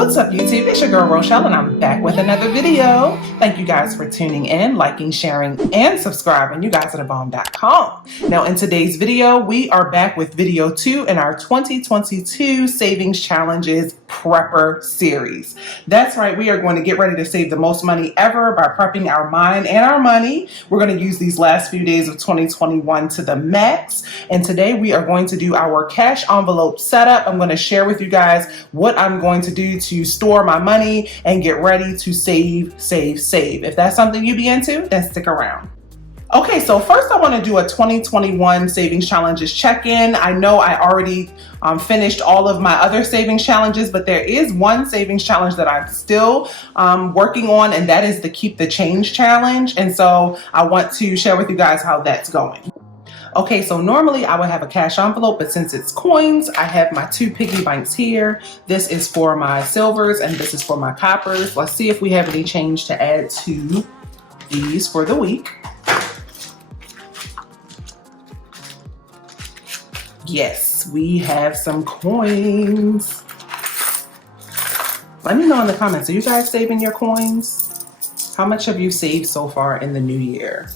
What's up YouTube? It's your girl Rochelle and I'm back with another video. Thank you guys for tuning in, liking, sharing, and subscribing. You guys at thebomb.com. Now in today's video, we are back with video 2 in our 2022 Savings Challenges Prepper series. That's right, we are going to get ready to save the most money ever by prepping our mind and our money. We're going to use these last few days of 2021 to the max. And today we are going to do our cash envelope setup. I'm going to share with you guys what I'm going to do to store my money and get ready to save. If that's something you'd be into, then stick around. Okay, so first I want to do a 2021 savings challenges check-in. I know I already finished all of my other savings challenges, but there is one savings challenge that I'm still working on, and that is the Keep the Change challenge. And so I want to share with you guys how that's going. Okay, so normally I would have a cash envelope, but since it's coins, I have my 2 piggy banks here. This is for my silvers and this is for my coppers. Let's see if we have any change to add to these for the week. Yes, we have some coins. Let me know in the comments, are you guys saving your coins? How much have you saved so far in the new year?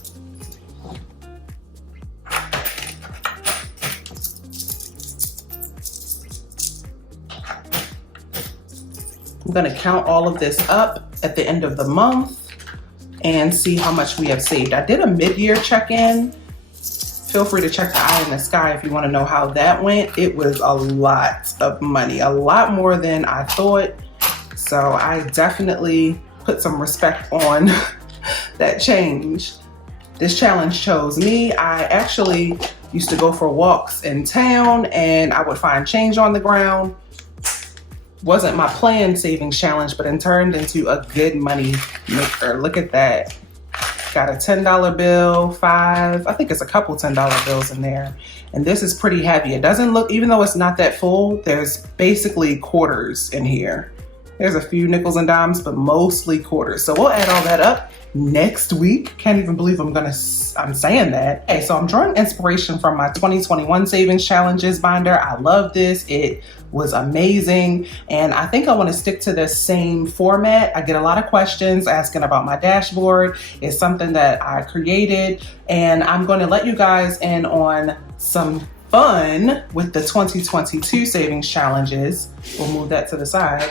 I'm going to count all of this up at the end of the month and see how much we have saved. I did a mid-year check-in. Feel free to check the eye in the sky if you want to know how that went. It was a lot of money, a lot more than I thought. So I definitely put some respect on that change. This challenge chose me. I actually used to go for walks in town and I would find change on the ground. Wasn't my planned savings challenge, but it turned into a good money maker. Look at that. Got a $10 bill, 5, I think it's a couple $10 bills in there. And this is pretty heavy. It doesn't look, even though it's not that full, there's basically quarters in here. There's a few nickels and dimes, but mostly quarters. So we'll add all that up next week. Can't even believe I'm saying that. Okay, so I'm drawing inspiration from my 2021 savings challenges binder. I love this. It was amazing. And I think I want to stick to the same format. I get a lot of questions asking about my dashboard. It's something that I created and I'm going to let you guys in on some fun with the 2022 savings challenges. We'll move that to the side.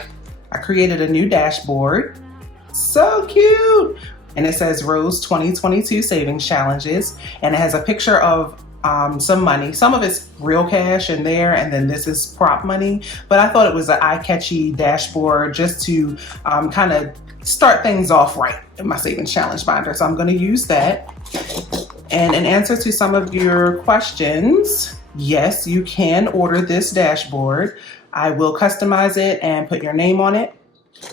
I created a new dashboard. So cute. And it says Rose 2022 Savings Challenges. And it has a picture of some money. Some of it's real cash in there, and then this is prop money. But I thought it was an eye-catchy dashboard just to kind of start things off right in my savings challenge binder. So I'm going to use that. And in answer to some of your questions, yes, you can order this dashboard. I will customize it and put your name on it.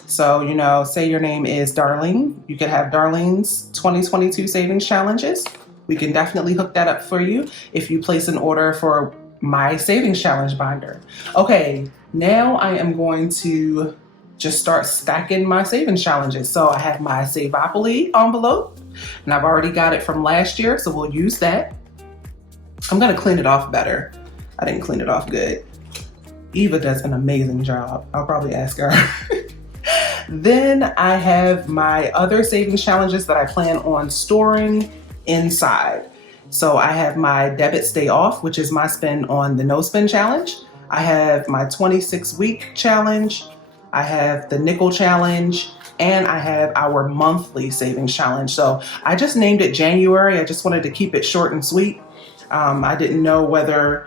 So, you know, say your name is Darlene. You can have Darlene's 2022 Savings Challenges. We can definitely hook that up for you if you place an order for my savings challenge binder. Okay, now I am going to just start stacking my savings challenges. So I have my Kapolei envelope and I've already got it from last year. So we'll use that. I'm going to clean it off better. I didn't clean it off good. Eva does an amazing job. I'll probably ask her. Then I have my other savings challenges that I plan on storing inside. So I have my debit stay off, which is my spend on the no spend challenge. I have my 26-week challenge. I have the nickel challenge, and I have our monthly savings challenge. So I just named it January. I just wanted to keep it short and sweet. I didn't know whether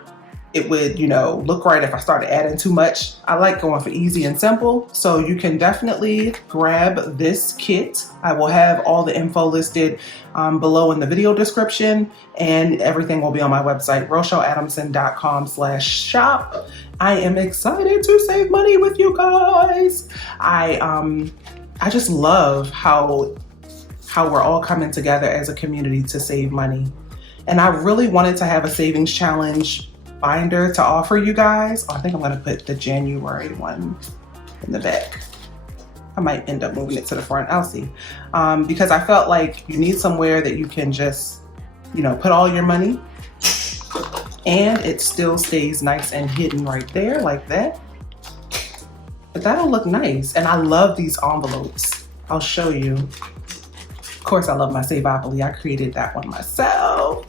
it would, you know, look right if I started adding too much. I like going for easy and simple. So you can definitely grab this kit. I will have all the info listed below in the video description, and everything will be on my website, RochelleAdamson.com/shop. I am excited to save money with you guys. I just love how we're all coming together as a community to save money. And I really wanted to have a savings challenge binder to offer you guys. Oh, I think I'm gonna put the January one in the back. I might end up moving it to the front, I'll see. Because I felt like you need somewhere that you can just, you know, put all your money and it still stays nice and hidden right there like that. But that'll look nice. And I love these envelopes. I'll show you. Of course, I love my Saveopoly. I created that one myself.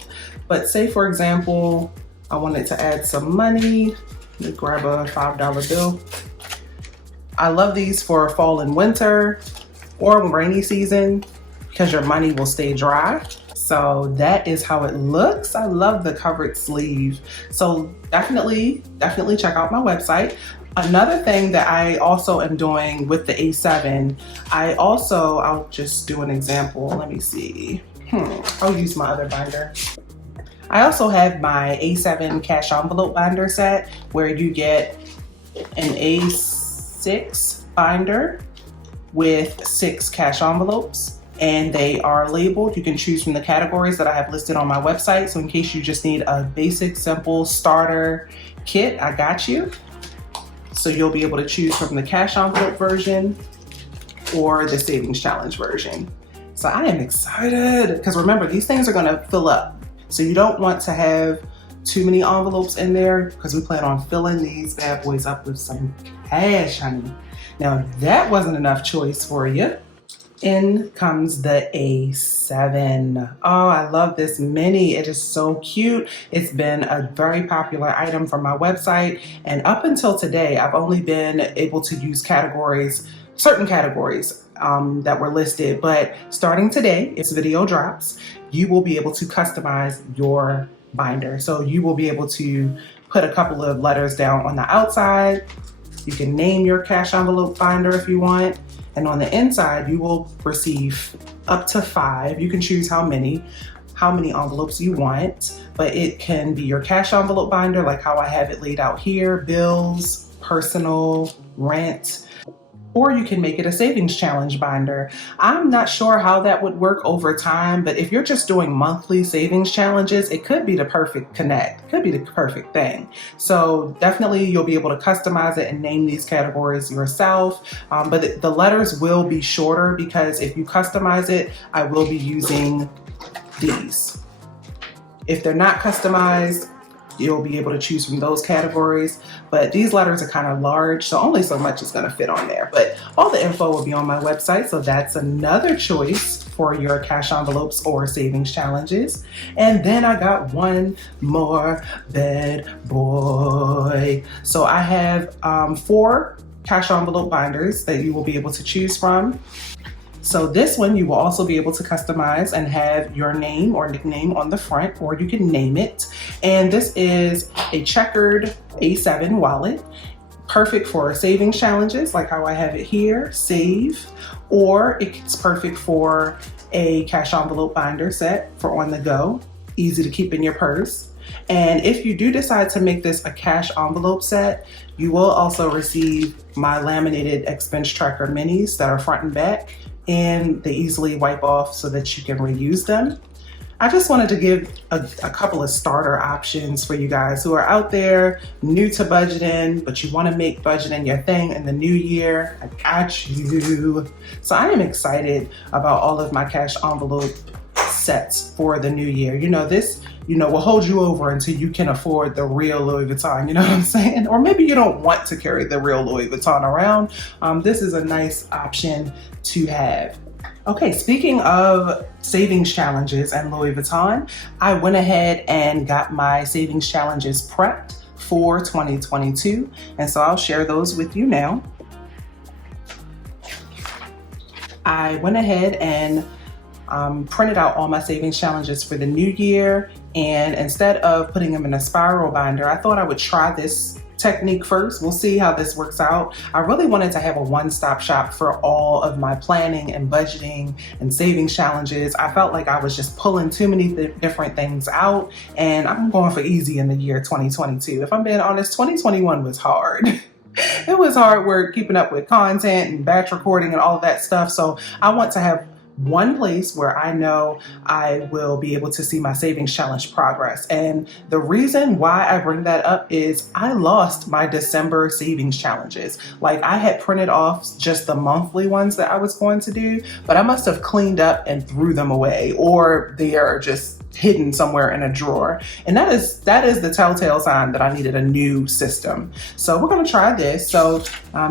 But say, for example, I wanted to add some money. Let me grab a $5 bill. I love these for fall and winter or rainy season because your money will stay dry. So that is how it looks. I love the covered sleeve. So definitely check out my website. Another thing that I also am doing with the A7, I'll just do an example. Let me see. I'll use my other binder. I also have my A7 cash envelope binder set where you get an A6 binder with 6 cash envelopes. And they are labeled. You can choose from the categories that I have listed on my website. So in case you just need a basic, simple starter kit, I got you. So you'll be able to choose from the cash envelope version or the savings challenge version. So I am excited because remember, these things are gonna fill up. So you don't want to have too many envelopes in there because we plan on filling these bad boys up with some cash, honey. Now if that wasn't enough choice for you, in comes the A7. Oh, I love this mini. It is so cute. It's been a very popular item from my website. And up until today, I've only been able to use certain categories that were listed. But starting today, its video drops, you will be able to customize your binder. So you will be able to put a couple of letters down on the outside. You can name your cash envelope binder if you want. And on the inside, you will receive up to 5. You can choose how many envelopes you want, but it can be your cash envelope binder, like how I have it laid out here, bills, personal, rent, or you can make it a savings challenge binder. I'm not sure how that would work over time, but if you're just doing monthly savings challenges, it could be the perfect connect, could be the perfect thing. So definitely you'll be able to customize it and name these categories yourself, but the letters will be shorter because if you customize it, I will be using these. If they're not customized, you'll be able to choose from those categories, but these letters are kind of large, so only so much is going to fit on there. But all the info will be on my website, so that's another choice for your cash envelopes or savings challenges. And then I got one more bad boy. So I have 4 cash envelope binders that you will be able to choose from. So this one you will also be able to customize and have your name or nickname on the front, or you can name it. And this is a checkered A7 wallet, perfect for savings challenges like how I have it here, save, or it's perfect for a cash envelope binder set for on the go, easy to keep in your purse. And if you do decide to make this a cash envelope set, you will also receive my laminated expense tracker minis that are front and back, and they easily wipe off so that you can reuse them. I just wanted to give a couple of starter options for you guys who are out there new to budgeting, but you want to make budgeting your thing in the new year. I got you. So I am excited about all of my cash envelope sets for the new year. This will hold you over until you can afford the real Louis Vuitton, you know what I'm saying? Or maybe you don't want to carry the real Louis Vuitton around. This is a nice option to have. Okay, speaking of savings challenges and Louis Vuitton, I went ahead and got my savings challenges prepped for 2022. And so I'll share those with you now. I went ahead and printed out all my savings challenges for the new year. And instead of putting them in a spiral binder, I thought I would try this technique first. We'll see how this works out. I really wanted to have a one-stop shop for all of my planning and budgeting and savings challenges. I felt like I was just pulling too many different things out, and I'm going for easy in the year 2022. If I'm being honest, 2021 was hard. It was hard work keeping up with content and batch recording and all of that stuff. So I want to have one place where I know I will be able to see my savings challenge progress. And the reason why I bring that up is I lost my December savings challenges. Like, I had printed off just the monthly ones that I was going to do, but I must have cleaned up and threw them away, or they are just hidden somewhere in a drawer. And that is the telltale sign that I needed a new system. So we're going to try this. So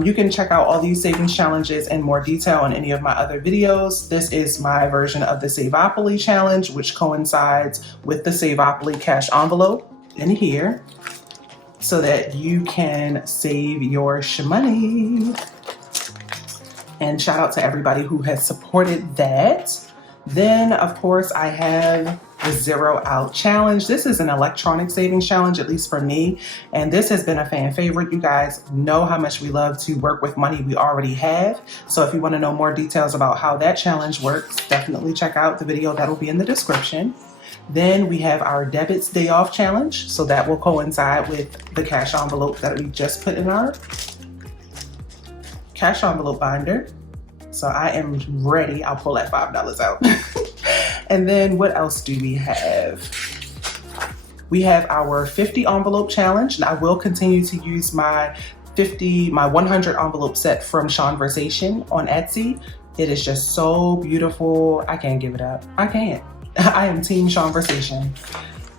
you can check out all these savings challenges in more detail in any of my other videos. This is my version of the Saveopoly challenge, which coincides with the Saveopoly cash envelope in here, so that you can save your shmoney. And shout out to everybody who has supported that. Then, of course, I have the Zero Out Challenge. This is an electronic savings challenge, at least for me. And this has been a fan favorite. You guys know how much we love to work with money we already have. So if you want to know more details about how that challenge works, definitely check out the video that will be in the description. Then we have our Debits Day Off Challenge. So that will coincide with the cash envelope that we just put in our cash envelope binder. So I am ready. I'll pull that $5 out. And then what else do we have? We have our 50 envelope challenge, and I will continue to use my 100 envelope set from Conversation on Etsy. It is just so beautiful. I can't give it up. I can't. I am team Conversation.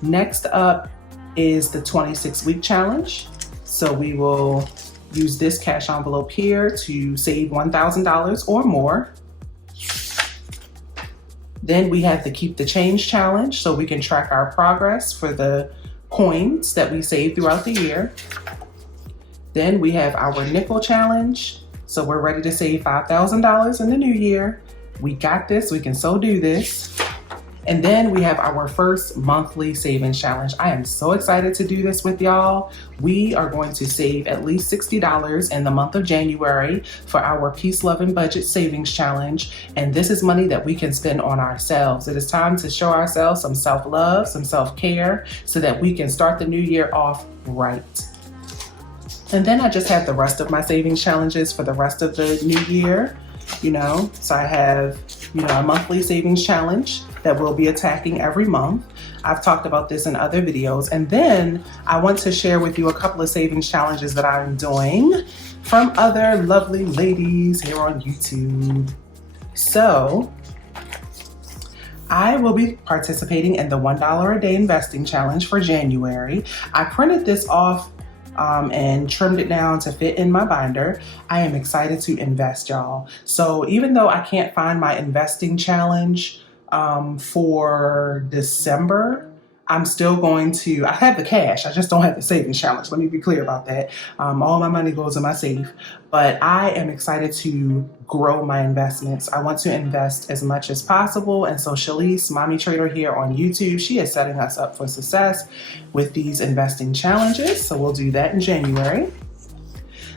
Next up is the 26-week challenge. So we will use this cash envelope here to save $1,000 or more. Then we have the Keep the Change challenge, so we can track our progress for the coins that we save throughout the year. Then we have our nickel challenge. So we're ready to save $5,000 in the new year. We got this, we can so do this. And then we have our first monthly savings challenge. I am so excited to do this with y'all. We are going to save at least $60 in the month of January for our Peace, Love, and Budget savings challenge. And this is money that we can spend on ourselves. It is time to show ourselves some self-love, some self-care, so that we can start the new year off right. And then I just have the rest of my savings challenges for the rest of the new year. So I have, a monthly savings challenge that we'll be attacking every month. I've talked about this in other videos. And then I want to share with you a couple of savings challenges that I'm doing from other lovely ladies here on YouTube. So I will be participating in the $1 a day investing challenge for January. I printed this off and trimmed it down to fit in my binder. I am excited to invest, y'all. So even though I can't find my investing challenge for December, I'm still going to, I have the cash, I just don't have the savings challenge. Let me be clear about that. All my money goes in my safe, but I am excited to grow my investments. I want to invest as much as possible. And so Shalise, Mommy Trader here on YouTube, she is setting us up for success with these investing challenges. So we'll do that in January.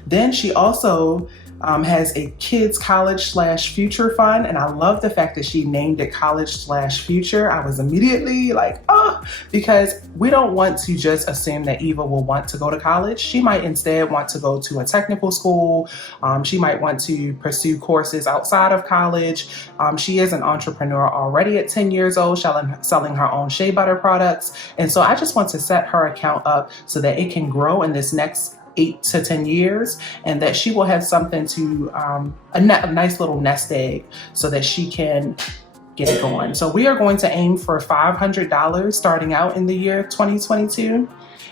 Then she also has a kids college/future fund. And I love the fact that she named it college/future. I was immediately like, oh, because we don't want to just assume that Eva will want to go to college. She might instead want to go to a technical school. She might want to pursue courses outside of college. She is an entrepreneur already at 10 years old, selling her own shea butter products. And so I just want to set her account up so that it can grow in this next 8 to 10 years, and that she will have something to, a nice little nest egg so that she can get it going. So we are going to aim for $500 starting out in the year 2022.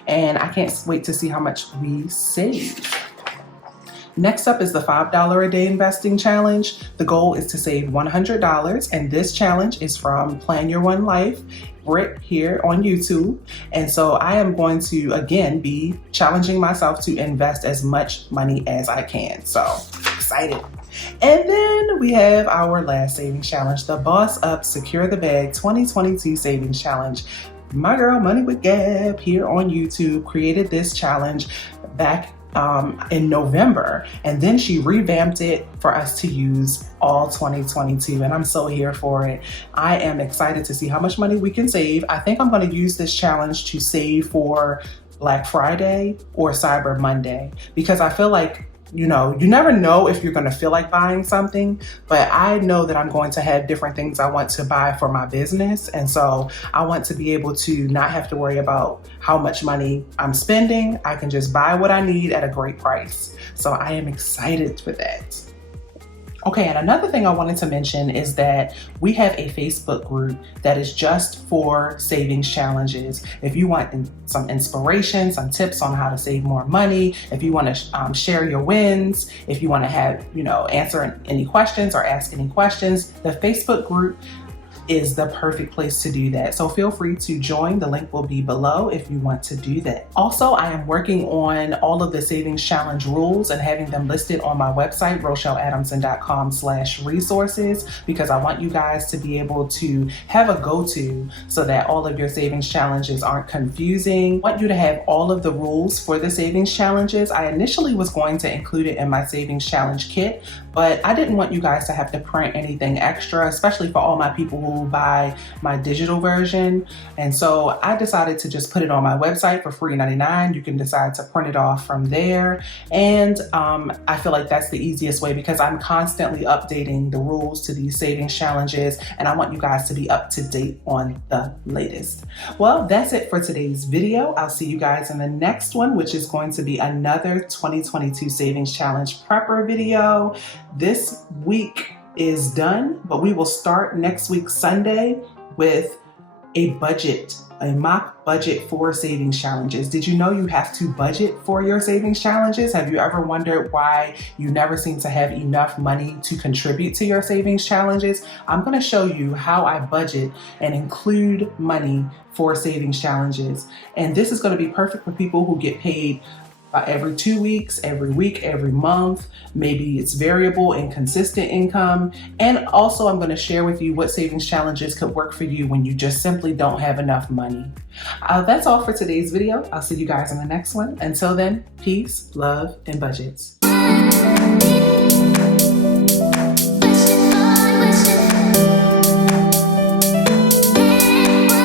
And I can't wait to see how much we save. Next up is the $5 a day investing challenge. The goal is to save $100. And this challenge is from Plan Your One Life, Britt here on YouTube. And so I am going to, again, be challenging myself to invest as much money as I can. So excited. And then we have our last savings challenge, the Boss Up Secure the Bag 2022 Savings Challenge. My girl, Money with Gab here on YouTube, created this challenge back in November, and then she revamped it for us to use all 2022, and I'm so here for it. I am excited to see how much money we can save. I think I'm going to use this challenge to save for Black Friday or Cyber Monday, because I feel like, you never know if you're going to feel like buying something, but I know that I'm going to have different things I want to buy for my business. And so I want to be able to not have to worry about how much money I'm spending. I can just buy what I need at a great price. So I am excited for that. Okay, and another thing I wanted to mention is that we have a Facebook group that is just for savings challenges. If you want some inspiration, some tips on how to save more money, if you want to share your wins, if you want to have, answer any questions or ask any questions, the Facebook group is the perfect place to do that. So feel free to join. The link will be below if you want to do that. Also, I am working on all of the savings challenge rules and having them listed on my website, rochelleadamson.com/resources, because I want you guys to be able to have a go-to so that all of your savings challenges aren't confusing. I want you to have all of the rules for the savings challenges. I initially was going to include it in my savings challenge kit, but I didn't want you guys to have to print anything extra, especially for all my people who buy my digital version. And so I decided to just put it on my website for free $99. You can decide to print it off from there. And I feel like that's the easiest way because I'm constantly updating the rules to these savings challenges, and I want you guys to be up to date on the latest. Well, that's it for today's video. I'll see you guys in the next one, which is going to be another 2022 Savings Challenge Prepper video. This week is done, but we will start next week Sunday with a mock budget for savings challenges. Did you know you have to budget for your savings challenges? Have you ever wondered why you never seem to have enough money to contribute to your savings challenges? I'm going to show you how I budget and include money for savings challenges. And this is going to be perfect for people who get paid every 2 weeks, every week, every month. Maybe it's variable and consistent income. And also I'm going to share with you what savings challenges could work for you when you just simply don't have enough money. That's all for today's video. I'll see you guys in the next one. Until then, peace, love, and budgets.